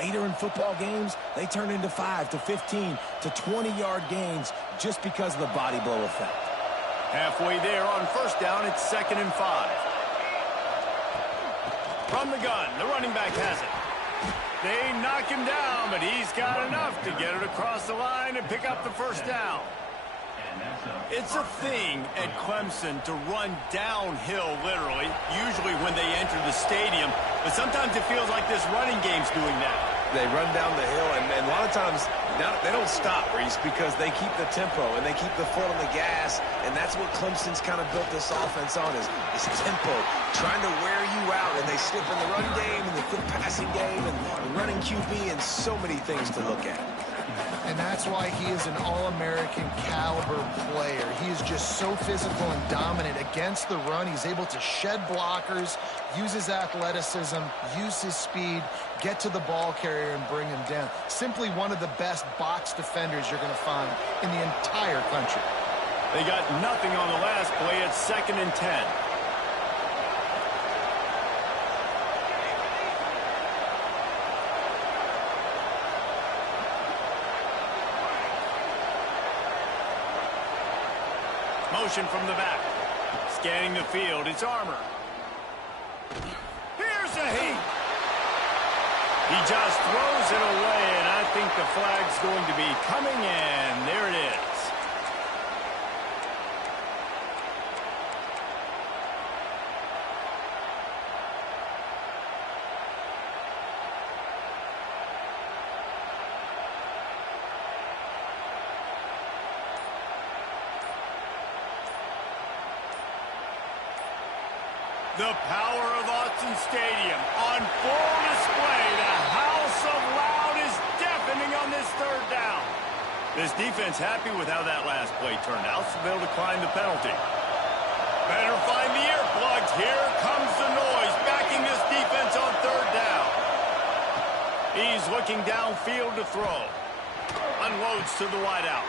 later in football games, they turn into 5 to 15 to 20-yard gains just because of the body blow effect. Halfway there on first down, it's 2nd and 5. From the gun, the running back has it. They knock him down, but he's got enough to get it across the line and pick up the first down. It's a thing at Clemson to run downhill, literally, usually when they enter the stadium. But sometimes it feels like this running game's doing that. They run down the hill, and a lot of times they don't stop, Reese, because they keep the tempo and they keep the foot on the gas, and that's what Clemson's kind of built this offense on, is tempo, trying to wear you out, and they slip in the run game and the quick passing game and the running QB and so many things to look at. And that's why he is an all-American caliber player. He is just so physical and dominant against the run. He's able to shed blockers, use his athleticism, use his speed, get to the ball carrier and bring him down. Simply one of the best box defenders you're going to find in the entire country. They got nothing on the last play. It's 2nd and 10. Motion from the back. Scanning the field, it's Armour. Here's a heat. He just throws it away, and I think the flag's going to be coming in. There it is. The power of Autzen Stadium on full display. The house of loud is deafening on this 3rd down. This defense happy with how that last play turned out, so they'll decline the penalty. Better find the earplugs. Here comes the noise, backing this defense on 3rd down. He's looking downfield to throw. Unloads to the wideout.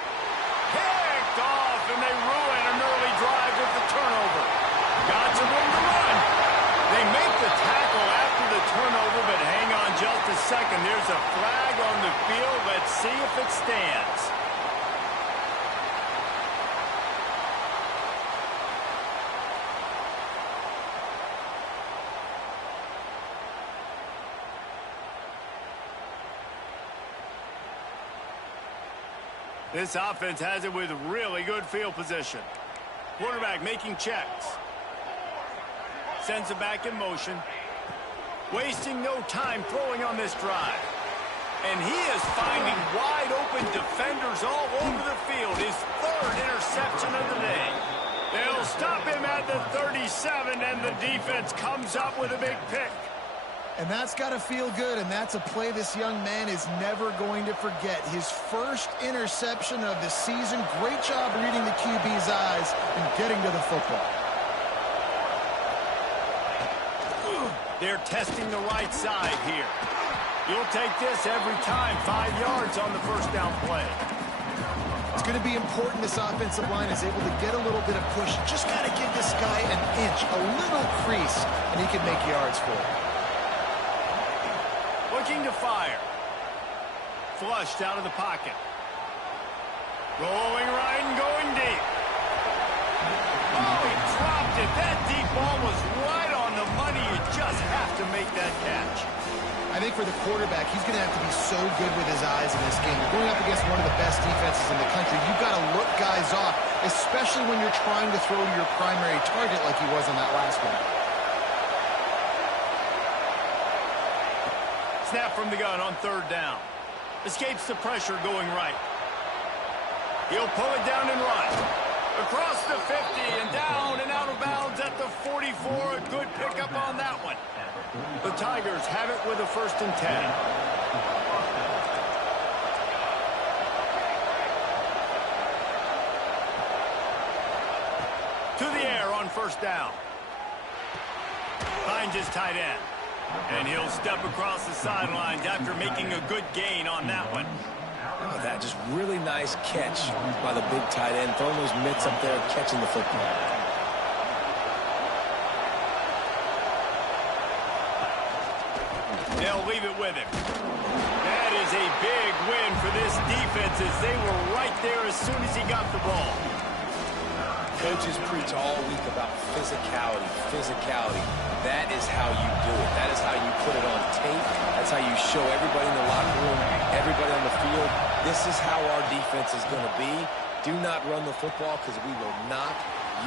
Picked off, and they ruin an early drive with the turnover. Got some room to run. They make the tackle after the turnover, but hang on just a second. There's a flag on the field. Let's see if it stands. This offense has it with really good field position. Quarterback making checks. Sends it back in motion. Wasting no time throwing on this drive. And he is finding wide open defenders all over the field. His 3rd interception of the day. They'll stop him at the 37, and the defense comes up with a big pick. And that's got to feel good, and that's a play this young man is never going to forget. His 1st interception of the season. Great job reading the QB's eyes and getting to the football. They're testing the right side here. You'll take this every time. 5 yards on the first down play. It's going to be important this offensive line is able to get a little bit of push. You just got to give this guy an inch, a little crease, and he can make yards for it. Looking to fire. Flushed out of the pocket. Rolling right and going deep. Oh, he dropped it. That deep ball was right on the money. You just have to make that catch. I think for the quarterback, he's going to have to be so good with his eyes in this game. You're going up against one of the best defenses in the country. You've got to look guys off, especially when you're trying to throw to your primary target like he was on that last one. Snap from the gun on 3rd down. Escapes the pressure going right. He'll pull it down and run. Across the 50 and down and out of bounds at the 44. A good pickup on that one. The Tigers have it with a 1st and 10. To the air on 1st down. Finds his tight end. And he'll step across the sidelines after making a good gain on that one. Oh, that just really nice catch by the big tight end, throwing those mitts up there, catching the football. They'll leave it with him. is a big win for this defense as they were right there as soon as he got the ball. Coaches preach all week about physicality, physicality. That is how you do it. That is how you put it on tape. That's how you show everybody in the locker room, everybody on the field. This is how our defense is going to be. Do not run the football because we will knock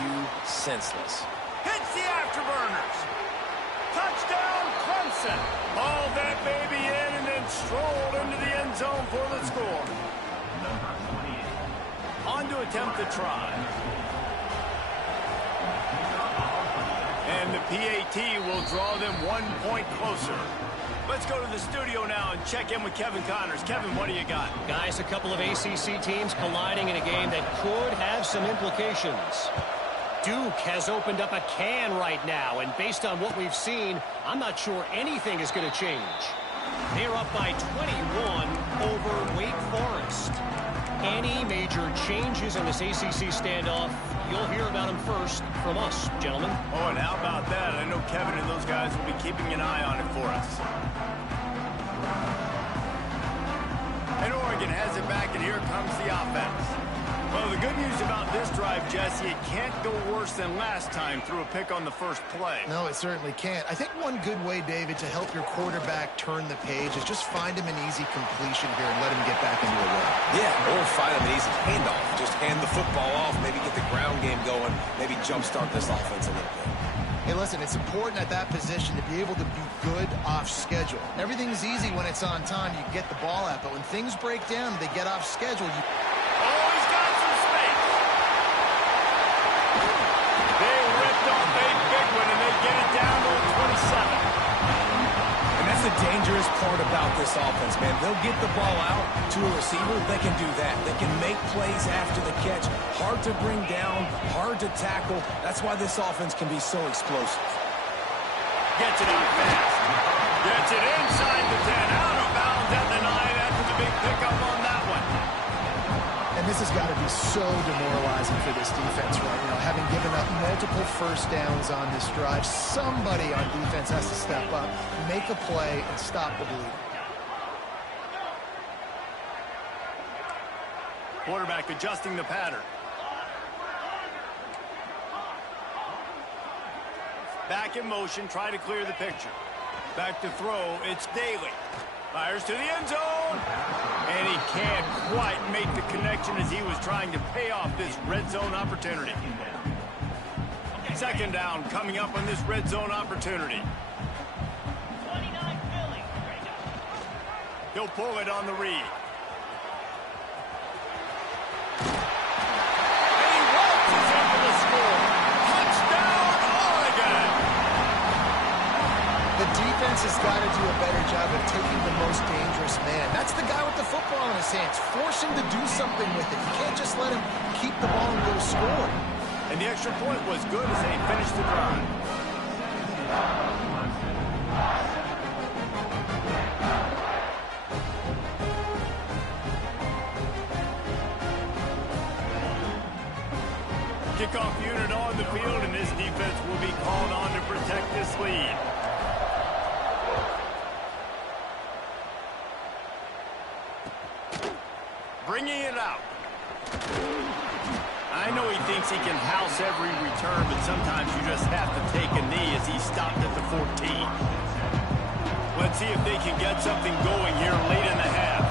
you senseless. Hits the afterburners. Touchdown, Clemson. Hauled that baby in and then strolled into the end zone for the score. On to attempt the try. And the PAT will draw them 1 point closer. Let's go to the studio now and check in with Kevin Connors. Kevin, what do you got? Guys, a couple of ACC teams colliding in a game that could have some implications. Duke has opened up a can right now, and based on what we've seen, I'm not sure anything is going to change. They're up by 21 over Wake Forest. Any major changes in this ACC standoff, you'll hear about them first from us, gentlemen. Oh, and how about that? I know Kevin and those guys will be keeping an eye on it for us. And Oregon has it back, and here comes the offense. Well, the good news about this drive, Jesse, it can't go worse than last time through a pick on the first play. No, it certainly can't. I think one good way, David, to help your quarterback turn the page is just find him an easy completion here and let him get back into a run. Yeah, or find him an easy handoff. Just hand the football off, maybe get the ground game going, maybe jumpstart this offense a little bit. Hey, listen, it's important at that position to be able to be good off schedule. Everything's easy when it's on time. You get the ball out, but when things break down, they get off schedule. Oh, he's got some space. They ripped off a big one, and they get it down to 27. And that's the dangerous part about this offense, man. They'll get the ball out to a receiver. They can do that. They can make plays after the catch. Hard to bring down, hard to tackle. That's why this offense can be so explosive. Gets it out fast. Gets it inside the 10. Out of bounds at the 9 after the big pickup on that one. And this has got to be so demoralizing for this defense right now. Having given up multiple first downs on this drive, somebody on defense has to step up, make a play, and stop the bleeding. Quarterback adjusting the pattern. Back in motion, try to clear the picture. Back to throw, it's Daly. Fires to the end zone. And he can't quite make the connection as he was trying to pay off this red zone opportunity. Second down coming up on this red zone opportunity. He'll pull it on the read. And he waltzes into the score. Touchdown, Oregon! The defense has got to do a better job of taking the most dangerous man. That's the guy with the football in his hands. Force him to do something with it. You can't just let him keep the ball and go score. And the extra point was good as they finished the drive. Kickoff unit on the field, and this defense will be called on to protect this lead. Bringing it out. I know he thinks he can house every return, but sometimes you just have to take a knee as he stopped at the 14. Let's see if they can get something going here late in the half.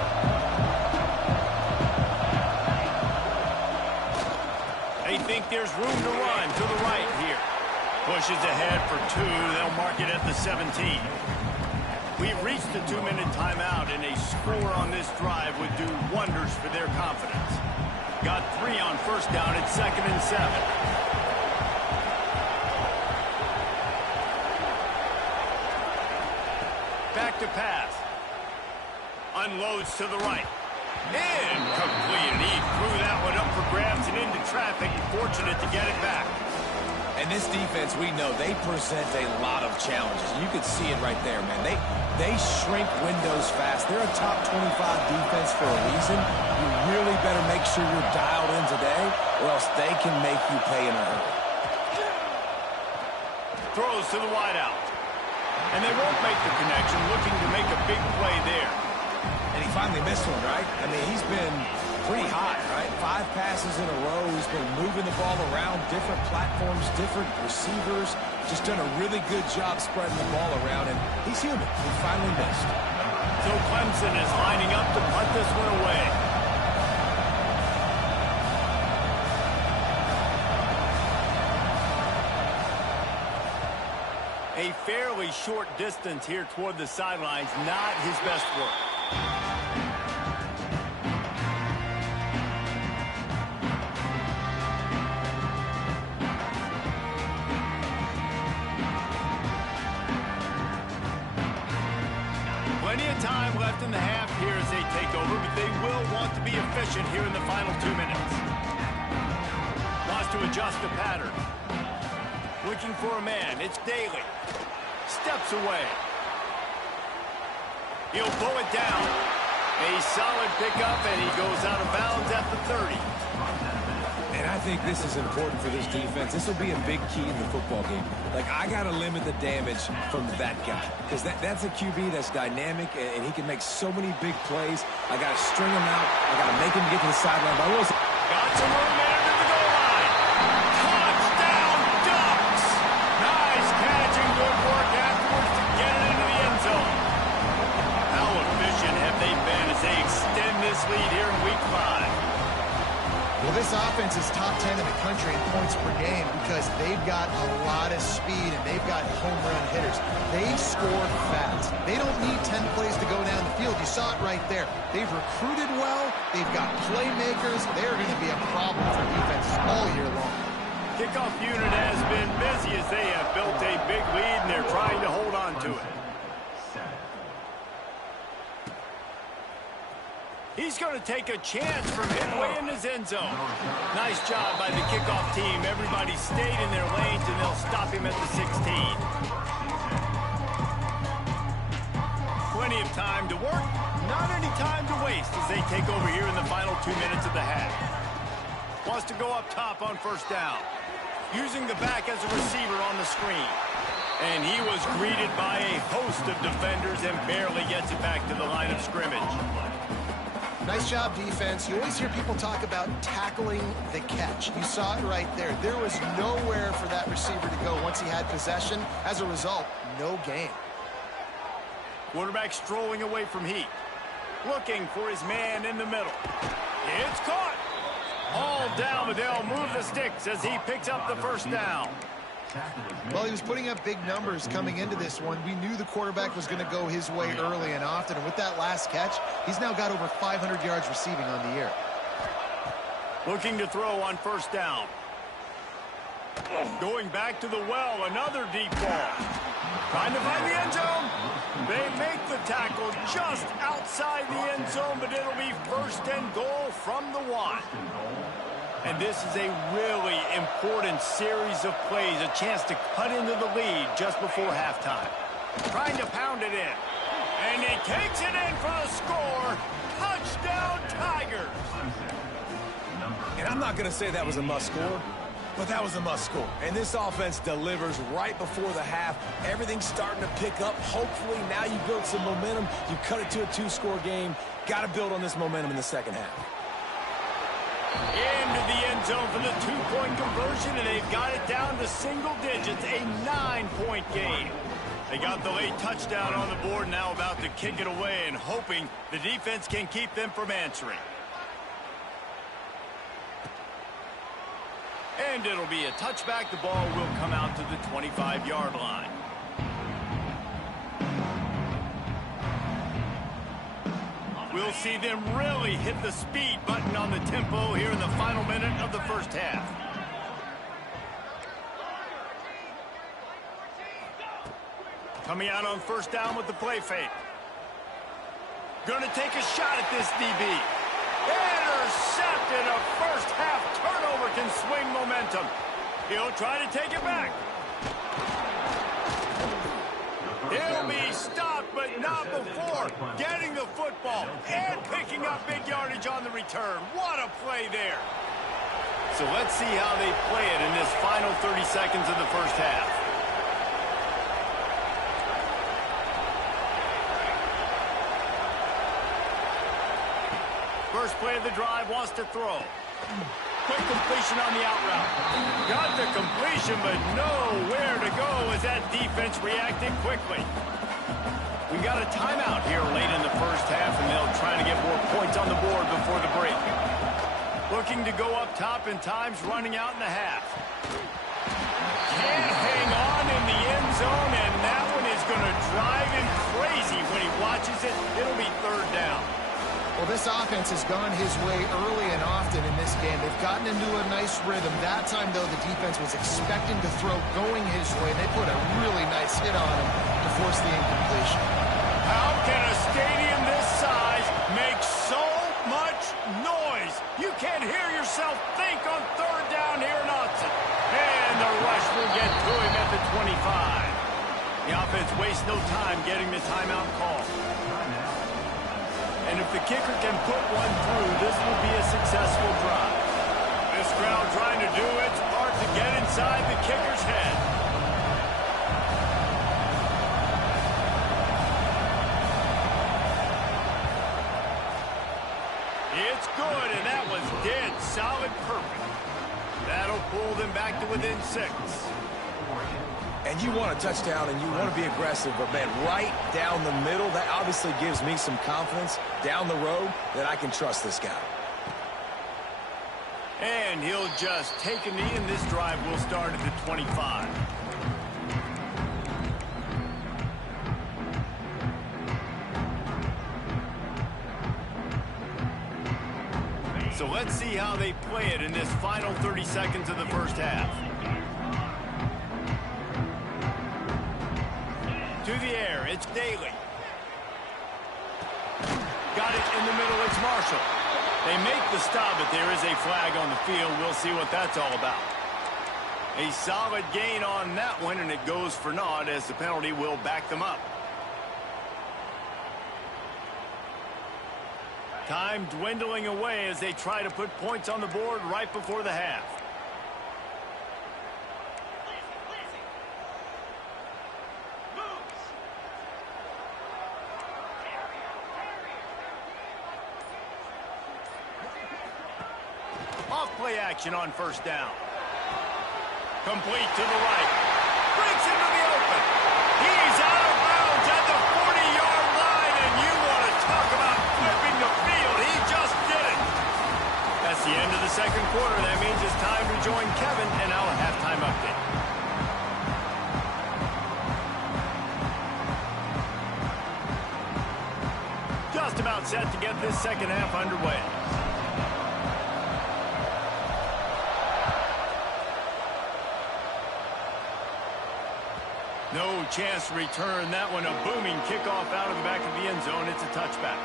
They think there's room to run to the right here. Pushes ahead for 2. They'll mark it at the 17. We've reached the 2-minute timeout, and a score on this drive would do wonders for their confidence. Got 3 on first down. It's 2nd and 7. Back to pass. Unloads to the right. Incomplete. He threw that one up for grabs and into traffic. Fortunate to get it back. And this defense, we know, they present a lot of challenges. You can see it right there, man. They shrink windows fast. They're a top 25 defense for a reason. You really better make sure you're dialed in today, or else they can make you pay in a hurry. Throws to the wideout. And they won't make the connection, looking to make a big play there. And he finally missed one, right? I mean, he's been pretty hot, right? 5 passes in a row. He's been moving the ball around, different platforms, different receivers. Just done a really good job spreading the ball around, and he's human. He finally missed. So Clemson is lining up to punt this one away. A fairly short distance here toward the sidelines, not his best work. Plenty of time left in the half here as they take over, but they will want to be efficient here in the final 2 minutes. Wants to adjust the pattern. Looking for a man. It's Daly. Steps away. He'll pull it down. A solid pickup, and he goes out of bounds at the 30. And I think this is important for this defense. This will be a big key in the football game. Like, I got to limit the damage from that guy. Because that's a QB that's dynamic, and he can make so many big plays. I got to string him out. I got to make him get to the sideline. But I will say, got some room there to the goal line. Touchdown, Ducks! Nice catch and good work afterwards to get it into the end zone. How efficient have they been as they extend this lead here in Week 5? Well, this offense is top 10 in the country in points per game because they've got a lot of speed and they've got home run hitters. They've scored fast. They don't need 10 plays to go down the field. You saw it right there. They've recruited well. They've got playmakers. They're going to be a problem for defenses all year long. Kickoff unit has been busy as they have built a big lead and they're trying to hold on to it. He's going to take a chance from midway in his end zone. Nice job by the kickoff team. Everybody stayed in their lanes, and they'll stop him at the 16. Plenty of time to work, not any time to waste as they take over here in the final 2 minutes of the half. Wants to go up top on first down. Using the back as a receiver on the screen. And he was greeted by a host of defenders and barely gets it back to the line of scrimmage. Nice job, defense. You always hear people talk about tackling the catch. You saw it right there. There was nowhere for that receiver to go once he had possession. As a result, no gain. Quarterback strolling away from heat. Looking for his man in the middle. It's caught. All down, but they'll move the sticks as he picks up the first down. Well, he was putting up big numbers coming into this one. We knew the quarterback was going to go his way early and often. And with that last catch, he's now got over 500 yards receiving on the year. Looking to throw on first down. Going back to the well, another deep ball. Trying to find the end zone. They make the tackle just outside the end zone, but it'll be first and goal from the 1. And this is a really important series of plays, a chance to cut into the lead just before halftime. Trying to pound it in. And he takes it in for the score. Touchdown, Tigers. and I'm not going to say that was a must score, but that was a must score. And this offense delivers right before the half. Everything's starting to pick up. Hopefully now you build some momentum. You cut it to a 2-score game. Got to build on this momentum in the second half. Into the end zone for the 2-point conversion, and they've got it down to single digits, a 9-point game. They got the late touchdown on the board, now about to kick it away and hoping the defense can keep them from answering. And it'll be a touchback. The ball will come out to the 25-yard line. We'll see them really hit the speed button on the tempo here in the final minute of the first half. Coming out on first down with the play fake. Gonna take a shot at this DB. Intercepted. A first half turnover can swing momentum. He'll try to take it back. He'll be stopped, but not before getting the football and picking up big yardage on the return. What a play there. So let's see how they play it in this final 30 seconds of the first half. First play of the drive, wants to throw. Quick completion on the out route. Got the completion, but nowhere to go as that defense reacted quickly. We got a timeout here late in the first half, and they'll try to get more points on the board before the break. Looking to go up top, and time's running out in the half. Can't hang on in the end zone, and that one is going to drive him crazy when he watches it. It'll be third down. Well, this offense has gone his way early and often in this game. They've gotten into a nice rhythm. That time, though, the defense was expecting to throw going his way. They put a really nice hit on him to force the incompletion. How can a stadium this size make so much noise? You can't hear yourself think on third down here in Austin. And the rush will get to him at the 25. The offense wastes no time getting the timeout call. And if the kicker can put one through, this will be a successful drive. This crowd trying to do its part to get inside the kicker's head. It's good, and that was dead solid perfect. That'll pull them back to within 6. And you want a touchdown, and you want to be aggressive, but, man, right down the middle, that obviously gives me some confidence down the road that I can trust this guy. And he'll just take a knee, and this drive will start at the 25. So let's see how they play it in this final 30 seconds of the first half. To the air, it's Daly. Got it in the middle, it's Marshall. They make the stop, but there is a flag on the field. We'll see what that's all about. A solid gain on that one, and it goes for naught as the penalty will back them up. Time dwindling away as they try to put points on the board right before the half. Off-play action on first down. Complete to the right. Breaks into the open. He's out of bounds at the 40-yard line, and you want to talk about flipping the field. He just did it. That's the end of the second quarter. That means it's time to join Kevin and our halftime update. Just about set to get this second half underway. No chance to return that one. A booming kickoff out of the back of the end zone. It's a touchback.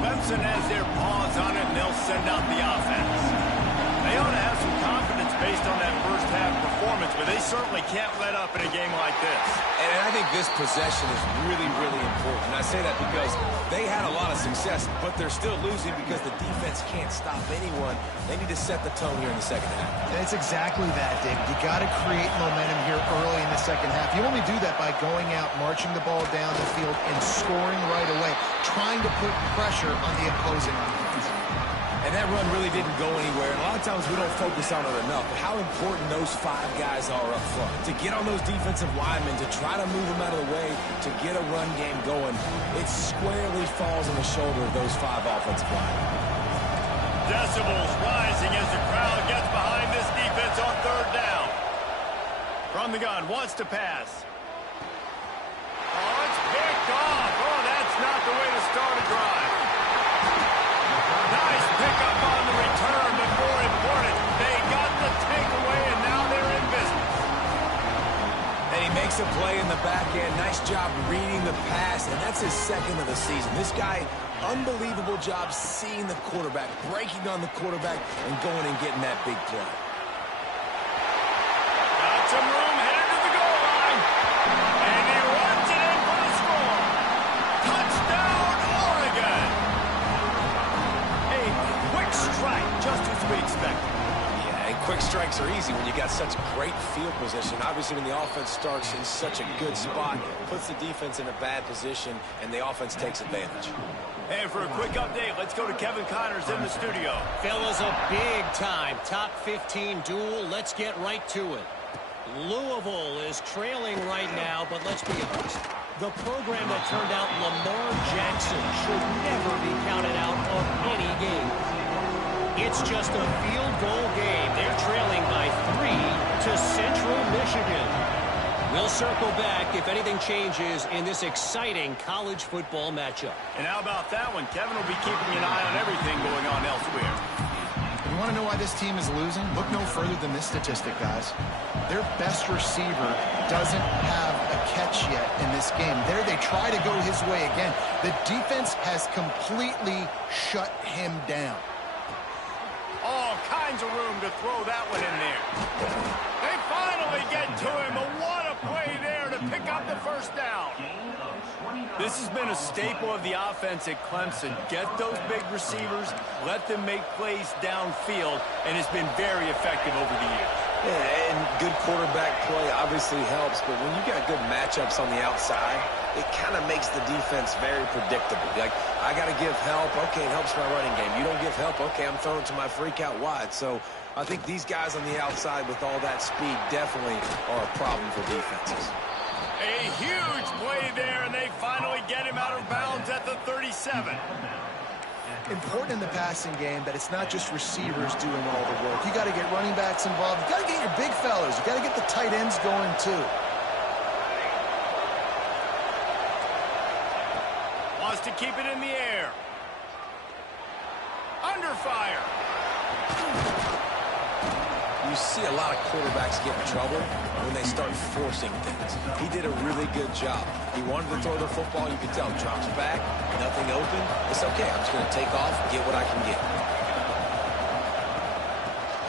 Clemson has their paws on it, and they'll send out the offense. They ought to have some confidence based on that first half performance, but they certainly can't let up in a game like this. And I think this possession is really, really important. I say that because they had a lot of success, but they're still losing because the defense can't stop anyone. They need to set the tone here in the second half. That's exactly that, David. You got to create momentum here early in the second half. You only do that by going out, marching the ball down the field, and scoring right away, trying to put pressure on the opposing offense. And that run really didn't go anywhere. And a lot of times we don't focus on it enough. But how important those 5 guys are up front. To get on those defensive linemen, to try to move them out of the way, to get a run game going, it squarely falls on the shoulder of those 5 offensive linemen. Decibels rising as the crowd gets behind this defense on third down. From the gun, wants to pass. Oh, it's picked off. Oh, that's not the way to start a drive. Nice pickup on the return, but more important, they got the takeaway, and now they're in business. And he makes a play in the back end. Nice job reading the pass, and that's his second of the season. This guy, unbelievable job seeing the quarterback, breaking on the quarterback, and going and getting that big play. Got some room headed to the goal line, and he runs it in for the score. Touchdown, Oregon! A quick strike, just as we expected. quick strikes are easy when you got such great field position. Obviously, when the offense starts in such a good spot, puts the defense in a bad position, and the offense takes advantage. And for a quick update, let's go to Kevin Connors in the studio. Fellas, a big-time top 15 duel. Let's get right to it. Louisville is trailing right now, but let's be honest. The program that turned out Lamar Jackson should never be counted out of any game. It's just a field goal game. They're trailing by 3 to Central Michigan. We'll circle back if anything changes in this exciting college football matchup. And how about that one? Kevin will be keeping an eye on everything going on elsewhere. You want to know why this team is losing? Look no further than this statistic, guys. Their best receiver doesn't have a catch yet in this game. There they try to go his way again. The defense has completely shut him down. All kinds of room to throw that one in there. They finally get to him, but what a play there to pick up the first down. This has been a staple of the offense at Clemson. Get those big receivers, let them make plays downfield, and it's been very effective over the years. Yeah, and good quarterback play obviously helps, but when you got good matchups on the outside, it kind of makes the defense very predictable. Like, I got to give help. Okay, it helps my running game. You don't give help. Okay, I'm throwing to my freak out wide. So I think these guys on the outside with all that speed definitely are a problem for defenses. A huge play there, and they finally get him out of bounds at the 37. Important in the passing game that it's not just receivers doing all the work. You got to get running backs involved. You got to get your big fellas. You got to get the tight ends going too. Wants to keep it in the air. Under fire. You see a lot of quarterbacks get in trouble when they start forcing things. He did a really good job. He wanted to throw the football. You could tell. Drops back, nothing open. It's okay. I'm just going to take off, get what I can get.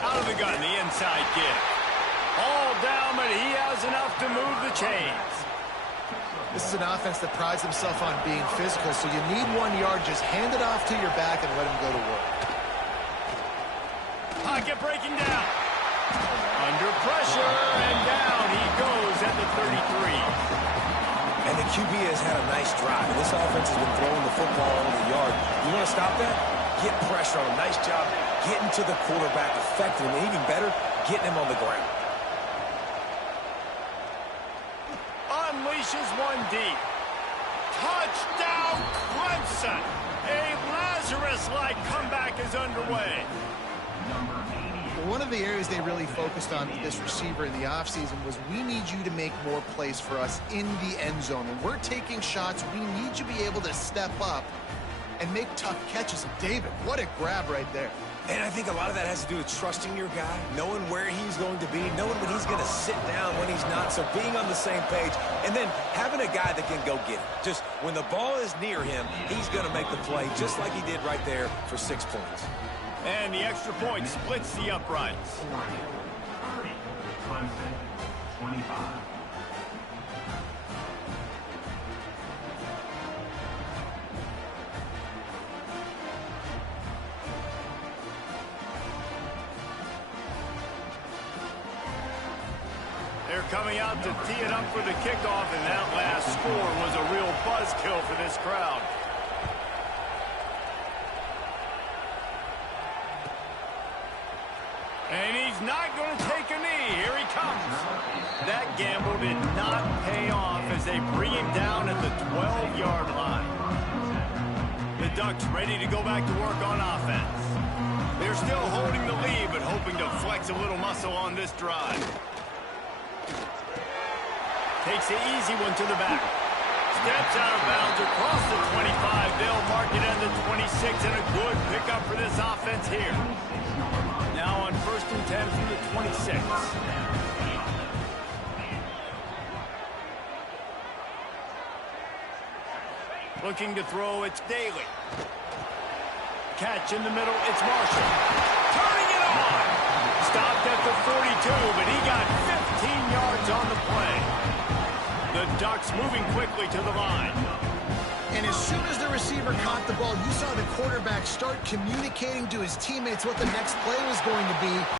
Out of the gun, the inside kid. All down, but he has enough to move the chains. This is an offense that prides himself on being physical, so you need 1 yard. Just hand it off to your back and let him go to work. Pocket breaking down. Under pressure, and down he goes at the 33. And the QB has had a nice drive. This offense has been throwing the football over the yard. You want to stop that? Get pressure on him. Nice job getting to the quarterback, affecting him. Even better, getting him on the ground. Unleashes one deep. Touchdown, Clemson. A Lazarus-like comeback is underway. One of the areas they really focused on with this receiver in the offseason was we need you to make more plays for us in the end zone. When we're taking shots, we need you to be able to step up and make tough catches. And David, what a grab right there. And I think a lot of that has to do with trusting your guy, knowing where he's going to be, knowing when he's going to sit down, when he's not, so being on the same page, and then having a guy that can go get it. Just when the ball is near him, he's going to make the play just like he did right there for 6 points. And the extra point splits the uprights. Clemson, 25. They're coming out to tee it up for the kickoff, and that last score was a real buzzkill for this crowd. And he's not going to take a knee. Here he comes. That gamble did not pay off as they bring him down at the 12-yard line. The Ducks ready to go back to work on offense. They're still holding the lead, but hoping to flex a little muscle on this drive. Takes the easy one to the back. Steps out of bounds across the 25. They'll mark it at the 26, and a good pickup for this offense here. Now on 1st and 10 from the 26. Looking to throw, it's Daly. Catch in the middle, it's Marshall. Turning it on! Stopped at the 42, but he got 15 yards on the play. The Ducks moving quickly to the line. And as soon as the receiver caught the ball, you saw the quarterback start communicating to his teammates what the next play was going to be.